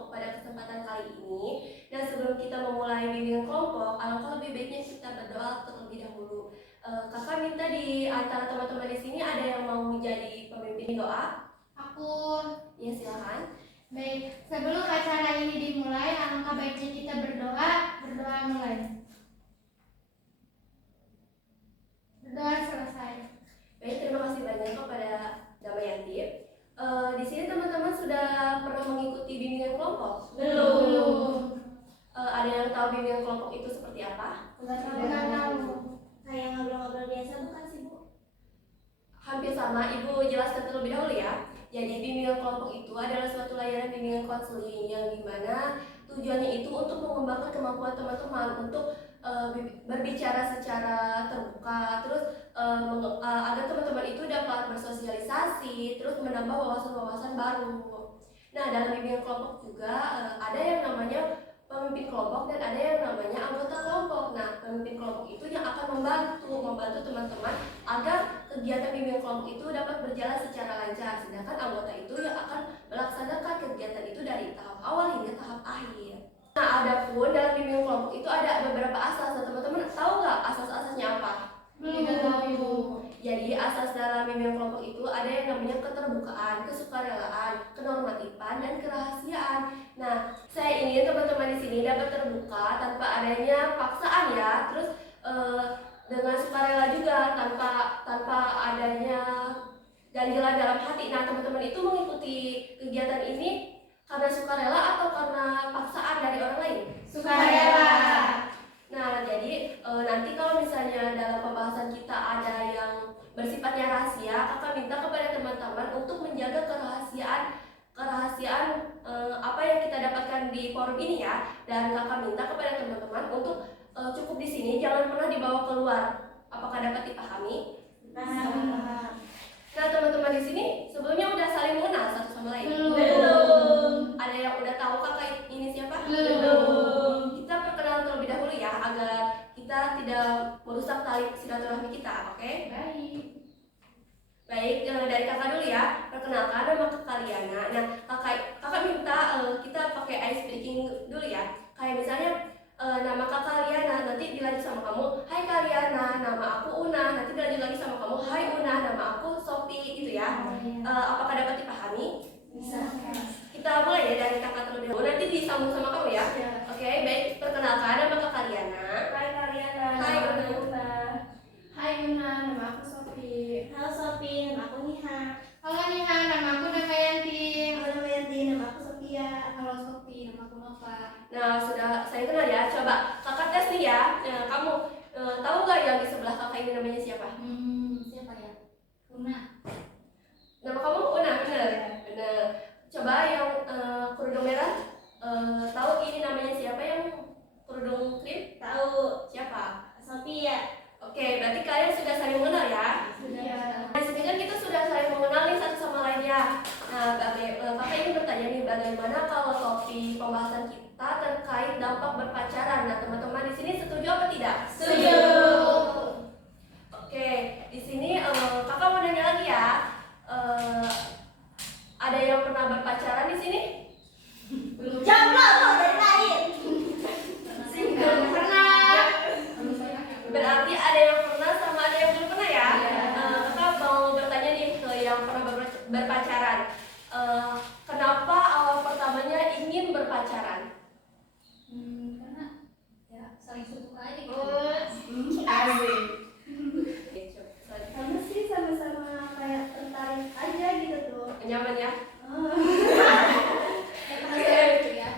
kelompok pada kesempatan kali ini. Dan sebelum kita memulai bimbingan kelompok, alangkah lebih baiknya kita berdoa terlebih dahulu. Kakak minta di antara teman-teman di sini ada yang mau menjadi pemimpin doa? Aku. Ya, silakan. Baik, sebelum acara ini dimulai, alangkah baiknya kita berdoa. Berdoa mulai. Berdoa selesai. Baik, terima kasih banyak kepada Damayanti. Di sini teman-teman sudah pernah mengikuti bimbingan kelompok? Belum. Ada yang tahu bimbingan kelompok itu seperti apa? Nggak tahu. Kayak ngobrol-ngobrol biasa bukan sih, Bu? Hampir sama, Ibu jelaskan terlebih dahulu ya. Jadi bimbingan kelompok itu adalah suatu layanan bimbingan konseling yang dimana tujuannya itu untuk mengembangkan kemampuan teman-teman untuk berbicara secara terbuka, terus agar teman-teman itu dapat bersosialisasi, terus menambah wawasan-wawasan baru. Nah, dalam bimbingan kelompok juga ada yang namanya pemimpin kelompok dan ada yang namanya anggota kelompok. Nah, pemimpin kelompok itu yang akan membantu teman-teman agar kegiatan bimbingan kelompok itu dapat berjalan secara lancar, sedangkan anggota itu yang akan melaksanakan kegiatan itu dari tahap awal hingga tahap akhir. Nah, adapun dalam bimbingan kelompok itu ada beberapa asas. Nah, teman-teman tahu nggak asas-asasnya apa? Belum. Jadi asas dalam bimbingan kelompok itu ada yang namanya keterbukaan, kesukarelaan, kenormatifan, dan kerahasiaan. Nah, saya ingin teman-teman di sini dapat terbuka tanpa adanya paksaan ya, terus dengan sukarela juga tanpa adanya ganjilan dalam hati. Nah, teman-teman itu mengikuti kegiatan ini karena sukarela atau karena paksaan dari orang lain? Sukarela. Nah, jadi nanti kalau misalnya dalam pembahasan kita ada yang bersifatnya rahasia, kakak minta kepada teman-teman untuk menjaga kerahasiaan apa yang kita dapatkan di forum ini ya. Dan kakak minta kepada teman-teman untuk cukup di sini, jangan pernah dibawa keluar. Apakah dapat dipahami? Paham. Nah, teman-teman di sini sebelumnya udah saling mengenal satu sama lain? Belum. Ada yang udah tahu kakak ini siapa? Belum. Kita perkenalan terlebih dahulu ya, agar kita tidak merusak tali silaturahmi kita, oke? Baik, dari kakak dulu ya. Perkenalkan, nama kakak Liana. Nah, kakak minta kita pakai ice breaking dulu ya. Kayak misalnya nama kakak Liana, nanti dilanjut sama kamu, hai Kak Liana, nama aku Una. Nanti dilanjut lagi sama kamu, hai Una, nama aku Sophie, gitu ya. Apakah dapat dipahami? Bisa. Kita mulai ya dari kakak terlebih dahulu, nanti disambung sama kamu ya. Oke, baik. Perkenalkan, nama kakak Liana. Hai kalian, Hai, nama Una. aku Una. Hai Una, nama aku Sophie. Halo Sophie, nama aku Niha. Halo Niha, nama aku Damayanti. Halo Damayanti, nama aku Sophia. Halo Sophie, nama aku Nova. Nah, sudah saya kenal ya. Coba kakak tes nih ya. Nah, kamu tahu nggak yang di sebelah kakak ini namanya siapa? Siapa ya? Una. Nama kamu Una, bener? Bener. Coba yang kerudung merah, tahu ini namanya siapa yang kerudung krim? Tahu Siapa? Sophia. Oke, berarti kalian sudah saling mengenal ya? Sudah. Di sini kan kita sudah saling mengenal nih satu sama lainnya. Nah, kakak ingin bertanya nih, bagaimana kalau topik pembahasan kita terkait dampak berpacaran? Nah, teman-teman di sini setuju apa tidak? Setuju. Oke, di sini kakak mau nanya lagi ya. Ada yang pernah berpacaran di sini? Belum. Jomblo dari lain. Belum pernah. Berarti ada yang pernah sama ada yang belum pernah ya? Iya. Kakak mau bertanya nih ke yang pernah berpacaran. Kenapa awal pertamanya ingin berpacaran? Karena ya saling suka aja gitu. Asik. Oke, coba. Sama sih sama-sama kayak tertarik aja gitu tuh. Nyaman ya? Gitu ya.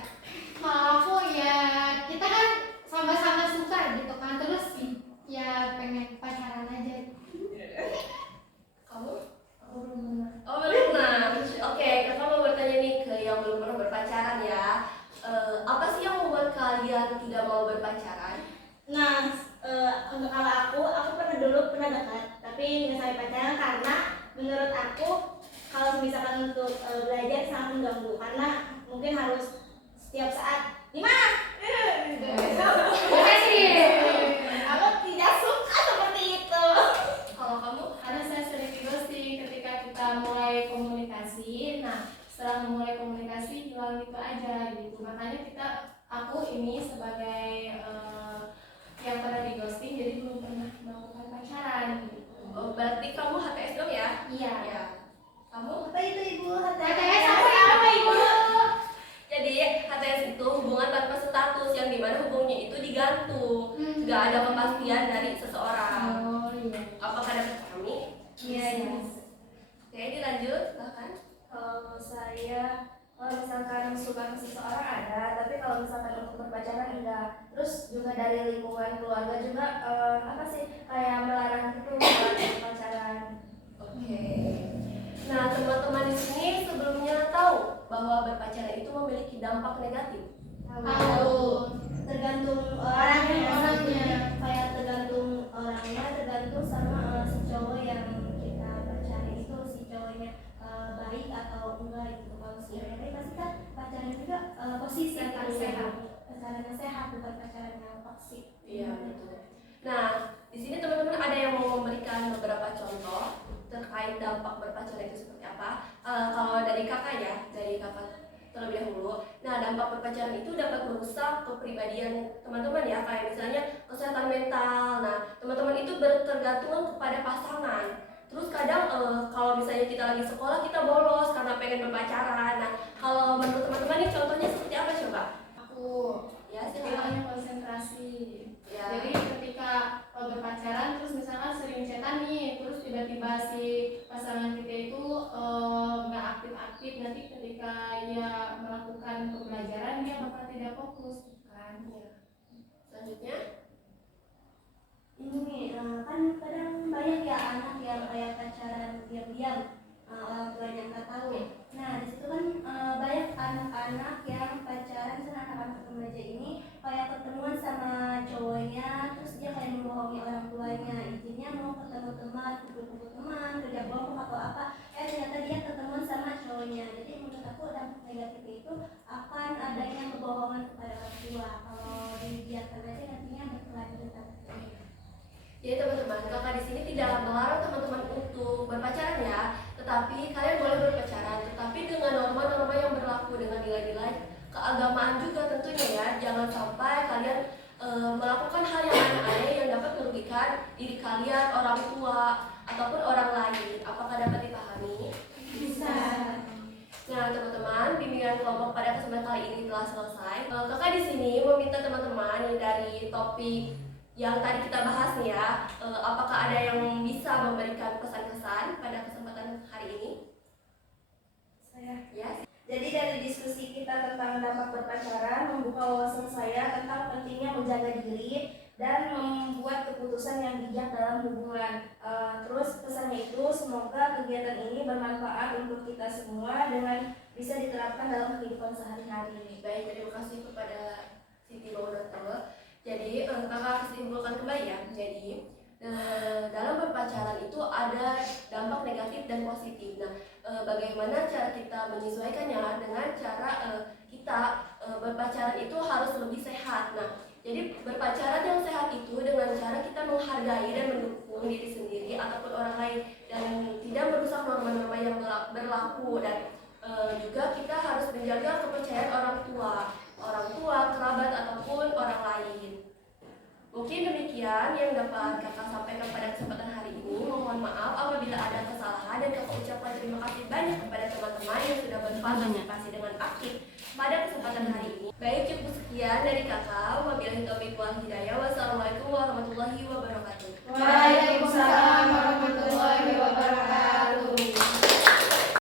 Kalau aku ya kita kan sama-sama suka gitu kan, terus ya pengen pacaran aja. Kamu? Aku belum pernah. Oh, belum pernah. Oke, kakak mau bertanya nih ke yang belum pernah berpacaran ya. Apa sih yang membuat kalian tidak mau berpacaran? Nah, untuk kalau aku pernah dekat, tapi nggak sampai pacaran karena menurut aku kalau misalkan untuk belajar sangat mengganggu karena mungkin harus setiap saat di mana? Makasih. Aku tidak suka seperti itu. Kalau kamu? Karena saya sering ghosting ketika kita mulai komunikasi. Nah, setelah memulai komunikasi hilang gitu aja Makanya aku ini sebagai yang pernah di ghosting, jadi belum pernah melakukan pacaran. Oh, berarti kamu HTS dong ya? Iya. Ya. Kamu? Apa itu Ibu? HTS apa Ibu? Jadi HTS itu hubungan tanpa status yang dimana hubungannya itu digantung, nggak ada kepastian dari seseorang. Oh iya. Apakah dapat kami? Iya, iya. Oke, dilanjut, bahkan. Kalau saya, kalau misalkan suka ke seseorang ada, tapi kalau misalkan untuk berpacaran enggak. Terus juga dari lingkungan keluarga juga apa sih kayak melarang gitu buat pacaran. Oke. Nah, teman-teman di sini sebelumnya tahu bahwa berpacaran itu memiliki dampak negatif. Tahu. Tergantung Orangnya. kayak tergantung orangnya, tergantung sama si cowok yang kita pacarin itu, si cowoknya baik atau enggak gitu. Kalau si cowoknya baik pasti kan pacaran juga posisi Sehat, gitu. sehat. Pacaran yang sehat bukan pacaran yang toksik. Iya, betul. Nah, di sini teman-teman ada yang mau memberikan beberapa contoh terkait dampak berpacaran itu seperti apa. Kalau dari kakak ya, dari kakak terlebih dahulu. Nah, dampak berpacaran itu dapat merusak kepribadian teman-teman ya, kayak misalnya kesehatan mental. Nah, teman-teman itu bertergantungan kepada pasangan. Terus kadang kalau misalnya kita lagi sekolah kita bolos karena pengen berpacaran. Nah, kalau menurut teman-teman ini contohnya seperti apa coba? Aku Ya, silakan. hilangnya konsentrasi. Ya. Jadi ketika berpacaran terus misalnya sering chatan nih, terus tiba-tiba si pasangan kita itu nggak aktif-aktif, nanti ketika ia melakukan pembelajaran dia bakal tidak fokus kan. Ya. Selanjutnya, Ini kan kadang banyak ya anak yang kayak pacaran diam-diam, orang tuanya nggak tahu. Nah di situ kan banyak anak-anak yang pacaran, misalnya anak-anak remaja ini kayak ketemuan sama cowoknya, terus dia kayak membohongi orang tuanya, intinya mau ketemu teman, kumpul-kumpul teman, kerja kelompok atau apa, ternyata dia ketemuan sama cowoknya. Jadi menurut aku dampak negatifnya itu akan adanya kebohongan kepada orang tua. Kalau dibiarkan aja nantinya berkelanjutan. jadi teman-teman, kakak di sini tidak melarang teman-teman untuk berpacaran ya, tetapi kalian boleh berpacaran, tetapi dengan norma-norma yang berlaku, dengan nilai-nilai keagamaan juga tentunya ya. Jangan sampai kalian melakukan hal yang aneh-aneh yang dapat merugikan diri kalian, orang tua, ataupun orang lain. Apakah dapat dipahami? Bisa. Nah, teman-teman, bimbingan kelompok pada kesempatan kali ini telah selesai. Kakak di sini meminta teman-teman nih dari topik yang tadi kita bahas nih ya, apakah ada yang bisa memberikan pesan-kesan pada kesempatan hari ini? Saya. Ya. Jadi dari diskusi kita tentang dampak berpacaran membuka wawasan saya tentang pentingnya menjaga diri dan membuat keputusan yang bijak dalam hubungan. Terus pesannya itu semoga kegiatan ini bermanfaat untuk kita semua dengan bisa diterapkan dalam kehidupan sehari-hari. Baik, terima kasih kepada Siti Baudoto. Jadi kakak simpulkan kembali ya. Jadi dalam berpacaran itu ada dampak negatif dan positif. Nah, bagaimana cara kita menyesuaikannya dengan cara kita berpacaran itu harus lebih sehat. Nah, jadi berpacaran yang sehat itu dengan cara kita menghargai dan mendukung diri sendiri ataupun orang lain dan tidak merusak norma-norma yang berlaku, dan juga kita harus menjaga kepercayaan orang tua, kerabat ataupun orang lain. Mungkin demikian yang dapat kakak sampaikan pada kesempatan hari ini. Mohon maaf apabila ada kesalahan, dan kakak ucapkan terima kasih banyak kepada teman-teman yang sudah berpartisipasi dengan aktif pada kesempatan hari ini. Baik, cukup sekian dari kakak. Wabillahi taufiq wal hidayah.